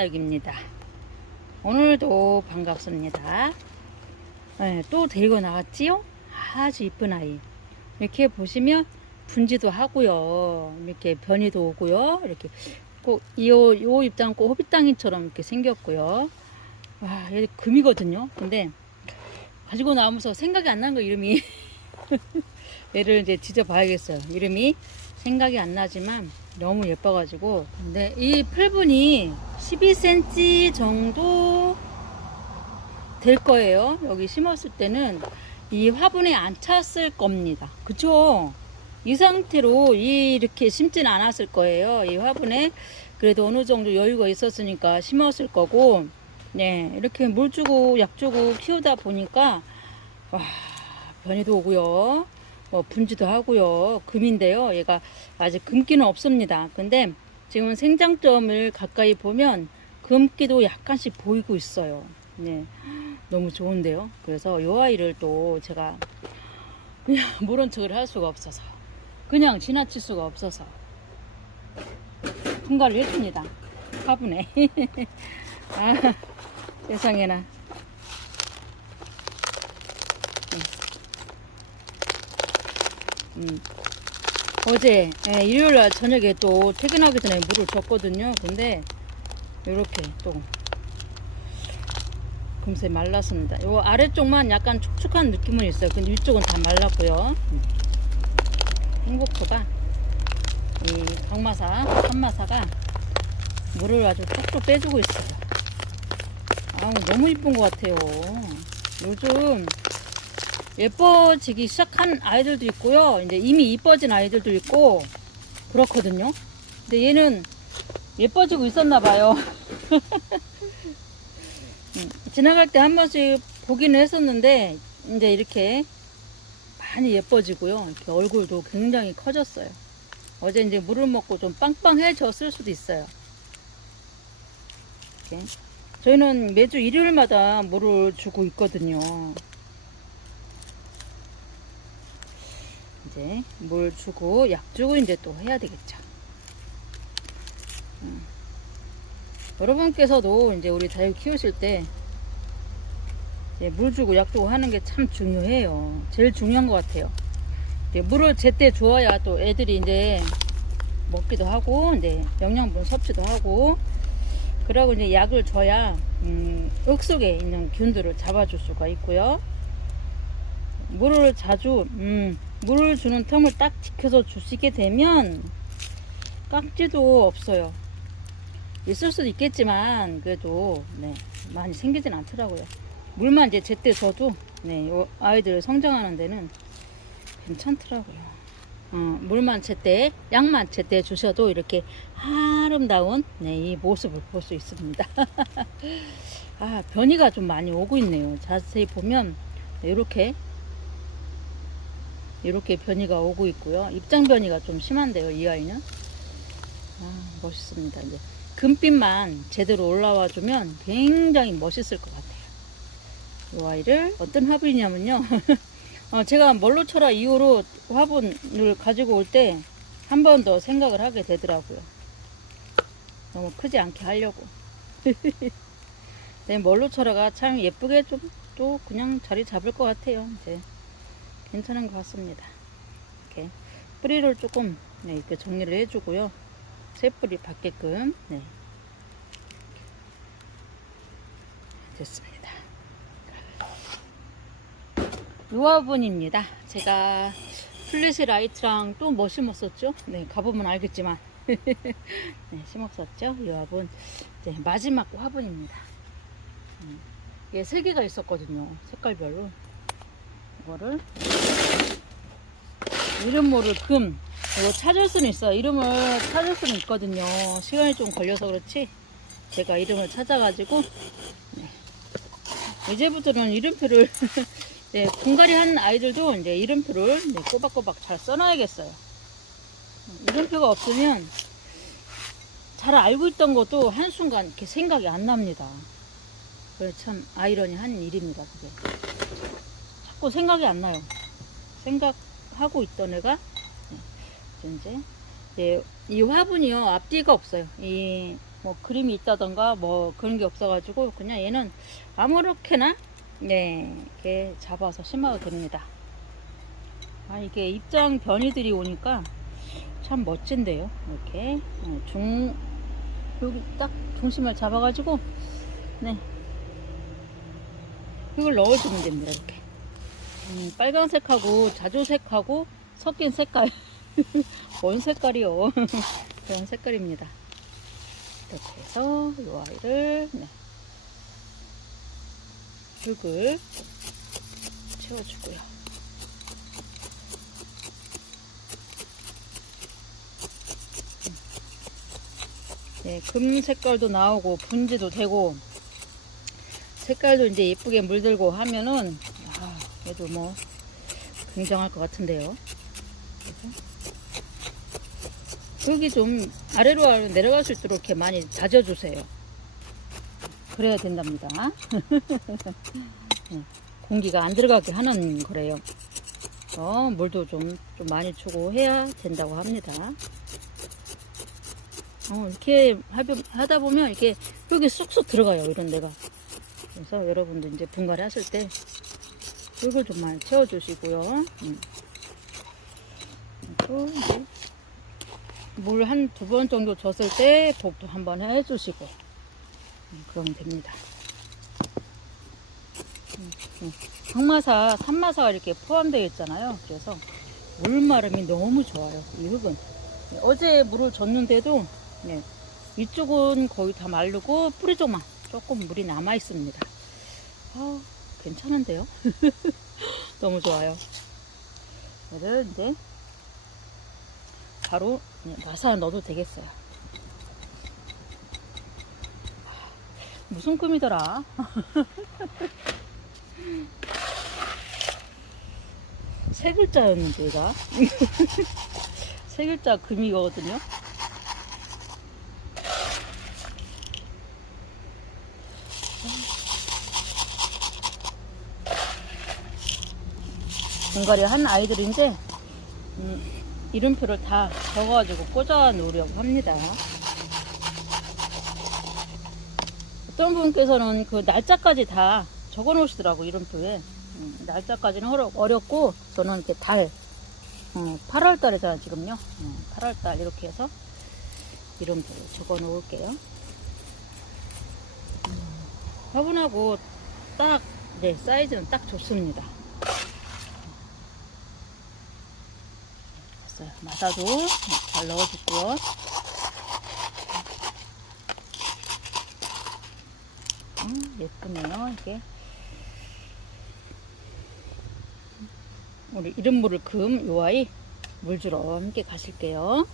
흰자육입니다. 오늘도 반갑습니다. 네, 또 데리고 나왔지요? 아주 이쁜 아이. 이렇게 보시면 분지도 하고요. 이렇게 변이도 오고요. 이렇게 꼭, 요, 요 입장 꼭 호빗땅이처럼 이렇게 생겼고요. 와, 얘 금이거든요. 근데 가지고 나오면서 생각이 안 나는 거 이름이. 얘를 이제 뒤져봐야겠어요. 이름이 생각이 안 나지만 너무 예뻐가지고. 근데 이 풀분이 12cm 정도 될 거예요. 여기 심었을 때는 이 화분에 안 찼을 겁니다. 그쵸? 이 상태로 이렇게 심진 않았을 거예요. 이 화분에 그래도 어느 정도 여유가 있었으니까 심었을 거고, 네 이렇게 물 주고 약 주고 키우다 보니까 와 변이도 오고요. 뭐 분지도 하고요. 금인데요. 얘가 아직 금기는 없습니다. 근데 지금 생장점을 가까이 보면 금기도 약간씩 보이고 있어요. 네. 너무 좋은데요. 그래서 요 아이를 또 제가 그냥 모른 척을 할 수가 없어서 그냥 지나칠 수가 없어서 분갈을 해줍니다. 화분에. 아, 세상에나. 음. 어제 예, 일요일 날 저녁에 또 퇴근하기 전에 물을 줬거든요. 근데 이렇게 또 금세 말랐습니다. 요 아래쪽만 약간 촉촉한 느낌은 있어요. 근데 위쪽은 다 말랐고요. 음. 행복초가 이 강마사, 한마사가 물을 아주 쏙쏙 빼주고 있어요. 아우 너무 이쁜 것 같아요. 요즘 예뻐지기 시작한 아이들도 있고요. 이제 이미 이뻐진 아이들도 있고 그렇거든요. 근데 얘는 예뻐지고 있었나 봐요. 음, 지나갈 때 한 번씩 보기는 했었는데 이제 이렇게 많이 예뻐지고요. 이렇게 얼굴도 굉장히 커졌어요. 어제 이제 물을 먹고 좀 빵빵해졌을 수도 있어요. 이렇게. 저희는 매주 일요일마다 물을 주고 있거든요. 이제 물 주고 약 주고 이제 또 해야 되겠죠. 음. 여러분께서도 이제 우리 다육 키우실 때 물 주고 약 주고 하는 게 참 중요해요. 제일 중요한 것 같아요. 물을 제때 주어야 또 애들이 이제 먹기도 하고 이제 영양분 섭취도 하고 그러고 이제 약을 줘야 음, 흙 속에 있는 균들을 잡아줄 수가 있고요. 물을 자주 음, 물을 주는 텀을 딱 지켜서 주시게 되면 깍지도 없어요. 있을 수도 있겠지만 그래도 네, 많이 생기진 않더라고요. 물만 이제 제때 줘도 네, 요 아이들 성장하는 데는 괜찮더라고요. 어, 물만 제때, 약만 제때 주셔도 이렇게 아름다운 네, 이 모습을 볼 수 있습니다. 아, 변이가 좀 많이 오고 있네요. 자세히 보면 이렇게 이렇게 변이가 오고 있고요. 입장 변이가 좀 심한데요, 이 아이는. 아, 멋있습니다. 이제 금빛만 제대로 올라와 주면 굉장히 멋있을 것 같아요. 이 아이를 어떤 화분이냐면요. 어, 제가 멀로 쳐라 이후로 화분을 가지고 올 때 한 번 더 생각을 하게 되더라고요. 너무 크지 않게 하려고. 네, 멀로 쳐라가 참 예쁘게 좀 또 그냥 자리 잡을 것 같아요. 이제 괜찮은 것 같습니다. 이렇게 뿌리를 조금 네, 이렇게 정리를 해주고요. 새 뿌리 받게끔 네. 됐습니다. 유화분입니다. 제가 플래시 라이트랑 또 뭐 심었었죠? 네, 가보면 알겠지만. 네, 심었었죠? 유화분. 이제 마지막 화분입니다. 음, 얘세 개가 있었거든요. 색깔별로. 이거를. 이름 모를 금. 이거 찾을 수는 있어요. 이름을 찾을 수는 있거든요. 시간이 좀 걸려서 그렇지. 제가 이름을 찾아가지고. 네. 이제부터는 이름표를 네, 분갈이 한 아이들도 이제 이름표를 네, 꼬박꼬박 잘 써놔야겠어요. 이름표가 없으면 잘 알고 있던 것도 한순간 이렇게 생각이 안 납니다. 그래 참 아이러니한 일입니다, 그게. 자꾸 생각이 안 나요. 생각하고 있던 애가 네, 이제 네, 이 화분이요 앞뒤가 없어요. 이 뭐 그림이 있다던가 뭐 그런 게 없어가지고 그냥 얘는 아무렇게나 네 이렇게 잡아서 심어도 됩니다. 아 이게 입장 변이들이 오니까 참 멋진데요. 이렇게 어, 중 여기 딱 중심을 잡아가지고 네 이걸 넣어주면 됩니다. 이렇게 음, 빨간색하고 자주색하고 섞인 색깔 뭔 색깔이요? 그런 색깔입니다. 이렇게 해서 이 아이를 네. 흙을 채워주고요. 네, 금 색깔도 나오고 분지도 되고 색깔도 이제 예쁘게 물들고 하면은 아, 그래도 뭐 굉장할 것 같은데요. 여기 좀 아래로 내려갈 수 있도록 이렇게 많이 다져주세요. 그래야 된답니다. 네, 공기가 안 들어가게 하는 거래요. 어, 물도 좀, 좀 많이 주고 해야 된다고 합니다. 어, 이렇게 하다 보면 이게 여기 쑥쑥 들어가요. 이런 데가. 그래서 여러분들 이제 분갈이 하실 때 이걸 좀 많이 채워주시고요. 음. 그리고 이제 물한 두 번 정도 줬을 때 복도 한번 해주시고 음, 그러면 됩니다. 음, 음. 항마사, 산마사가 이렇게 포함되어 있잖아요. 그래서 물 마름이 너무 좋아요. 이 흙은 네, 어제 물을 줬는데도 네, 이쪽은 거의 다 마르고 뿌리 쪽만 조금 물이 남아 있습니다. 아, 괜찮은데요? 너무 좋아요. 얘를 이제 바로 네, 마사 넣어도 되겠어요. 무슨 꿈이더라? 세 글자였는데 얘가 세 글자 금이거든요. 분갈이 한 아이들인데 음, 이름표를 다 적어가지고 꽂아 놓으려고 합니다. 어떤 분께서는 그 날짜까지 다 적어 놓으시더라고 이름표에. 음, 날짜까지는 어렵고 저는 이렇게 달 어, 8월 달이잖아 지금요. 8월 달 이렇게 해서 이름표를 적어 놓을게요. 음, 화분하고 딱 네, 사이즈는 딱 좋습니다 됐어요. 마사도 네, 잘 넣어주고요. 음, 예쁘네요 이게. 우리 이름물을 금요 아이 물 주러 함께 가실게요.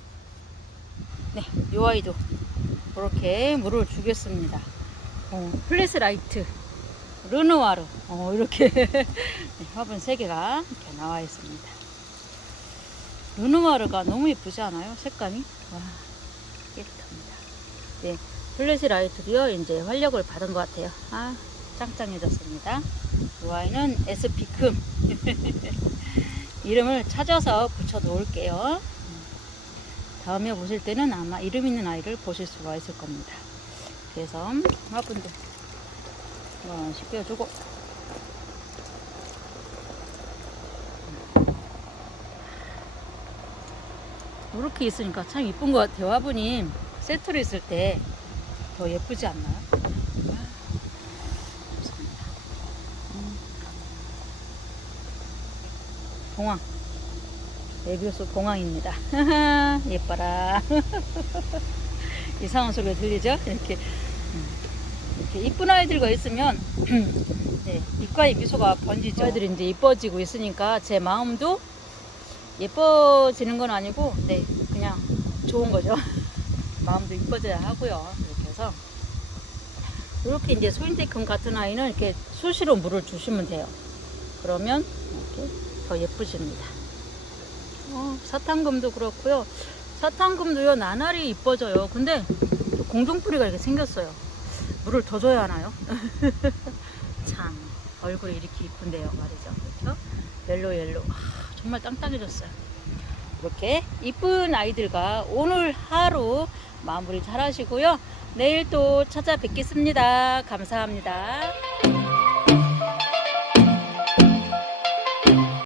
네, 요 아이도 이렇게 물을 주겠습니다. 어, 플래스 라이트 르누아르 어, 이렇게 네, 화분 3개가 이렇게 나와 있습니다 르누아르가 너무 예쁘지 않아요? 색감이? 와 깨끗합니다. 네, 플래시 라이트도요 이제 활력을 받은 것 같아요. 아 짱짱해졌습니다. 이 아이는 SP금 이름을 찾아서 붙여 놓을게요. 다음에 보실 때는 아마 이름 있는 아이를 보실 수가 있을 겁니다. 그래서 화분도 한번 씻겨주고 이렇게 있으니까 참 이쁜 것 같아요. 화분이 세트로 있을 때 더 예쁘지 않나요? 봉황 에비오스 봉황입니다. 예뻐라. 이상한 소리가 들리죠? 이렇게. 음. 이렇게 이쁜 아이들과 있으면 네, 입가에 미소가 번지죠. 아이들이 이제 이뻐지고 있으니까 제 마음도 예뻐지는 건 아니고 네 그냥 좋은 거죠. 마음도 이뻐져야 하고요. 이렇게 해서. 이렇게 이제 소인테금 같은 아이는 이렇게 수시로 물을 주시면 돼요. 그러면 이렇게 더 예쁘십니다. 어, 사탕금도 그렇고요. 사탕금도요 나날이 이뻐져요. 근데 공중뿌리가 이렇게 생겼어요. 물을 더 줘야 하나요? 참 얼굴이 이렇게 이쁜데요 말이죠. 그렇죠? 옐로 옐로 아, 정말 땅땅해졌어요 이렇게 이쁜 아이들과 오늘 하루 마무리 잘 하시고요 내일 또 찾아뵙겠습니다. 감사합니다.